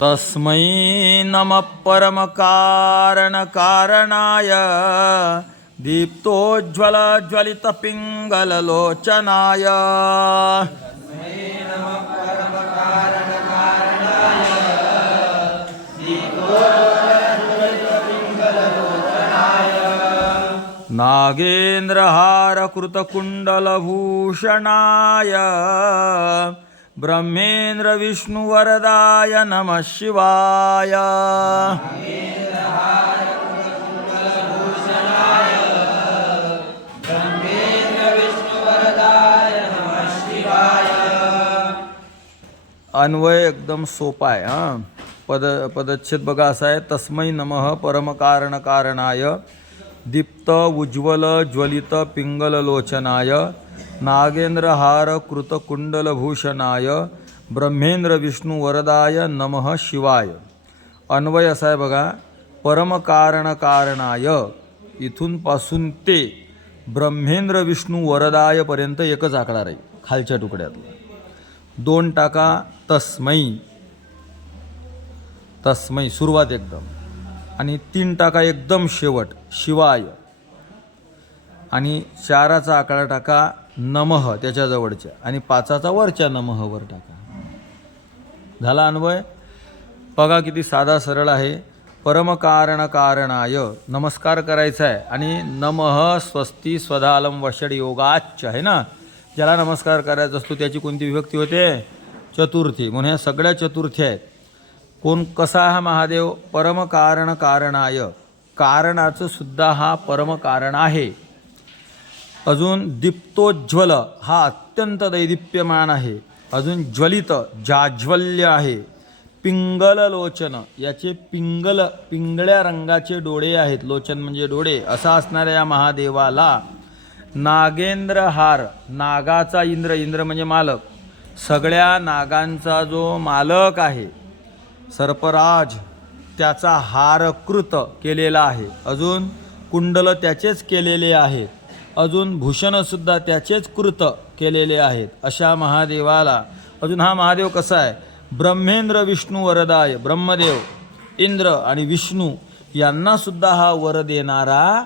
तस्मै नमः परमकारणकारणाय दीप्तोज्ज्वलज्वलितपिङ्गललोचनाय नागेन्द्रहारकृतकुण्डलभूषणाय ब्रह्मेन्द्र विष्णुवरदाय नमः शिवाय। अन्वय एकदम सोपा आहे हां. पदच्छेद बघा असा आहे. तस्मै नमः परमकारणकारणाय दीप्त उज्ज्वल ज्वलित पिंगललोचनाय नागेंद्रहार कृतकुंडलभूषणाय ब्रह्मेंद्र विष्णू वरदाय नमः शिवाय. अन्वय असा आहे बघा. परमकारणकारणाय इथून पासून ते ब्रह्मेंद्र विष्णू वरदायपर्यंत एकच आकडा राहील खालच्या तुकड्यातला. 2 टाका तस्मै तस्मै सुरुवात एकदम, आणि 3 टाका एकदम शेवट शिवाय, आणि 4चा आकडा टाका नमः त्याच्या जवळच्या, आणि 5चा वरच्या नमःवर टाका. झाला अन्वय. बघा किती साधा सरळ आहे. परमकारणकारणाय नमस्कार करायचा आहे, आणि नमः स्वस्ती स्वधालम वषड योगाच्च आहे ना. ज्याला नमस्कार करायचा असतो त्याची कोणती विभक्ती होते? चतुर्थी. म्हणून ह्या सगळ्या चतुर्थी आहेत. कोण कसा हा महादेव? परमकारणकारणाय, कारणाचं सुद्धा हा परमकारण आहे. अजून दीप्तोज्ज्वल हा अत्यंत दैदिप्यमान आहे. अजून ज्वलित जाज्वल्य आहे. पिंगललोचन याचे पिंगळ्या रंगाचे डोळे आहेत. लोचन म्हणजे डोळे. असा असणाऱ्या या महादेवाला नागेंद्र हार, नागाचा इंद्र, इंद्र म्हणजे मालक, सगळ्या नागांचा जो मालक आहे सर्पराज, त्याचा हारकृत केलेला आहे. अजून कुंडल त्याचेच केलेले आहेत. अजून भूषणसुद्धा त्याचेच कृत केलेले आहेत. अशा महादेवाला अजून हा महादेव कसा आहे? ब्रह्मेंद्र विष्णू वरदाय, ब्रह्मदेव, इंद्र आणि विष्णू यांनासुद्धा हा वर देणारा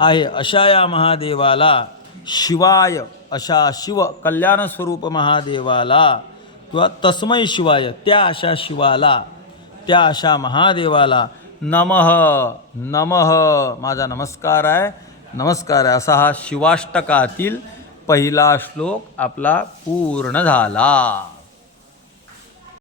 आहे. अशा या महादेवाला शिवाय, अशा शिव कल्याणस्वरूप महादेवाला, किंवा तस्मै शिवाय, त्या अशा शिवाला, त्या अशा महादेवाला नमः नमः, माझा नमस्कार आहे, नमस्कार आहे. असा हा शिवाष्टकातील पहिला श्लोक आपला पूर्ण झाला.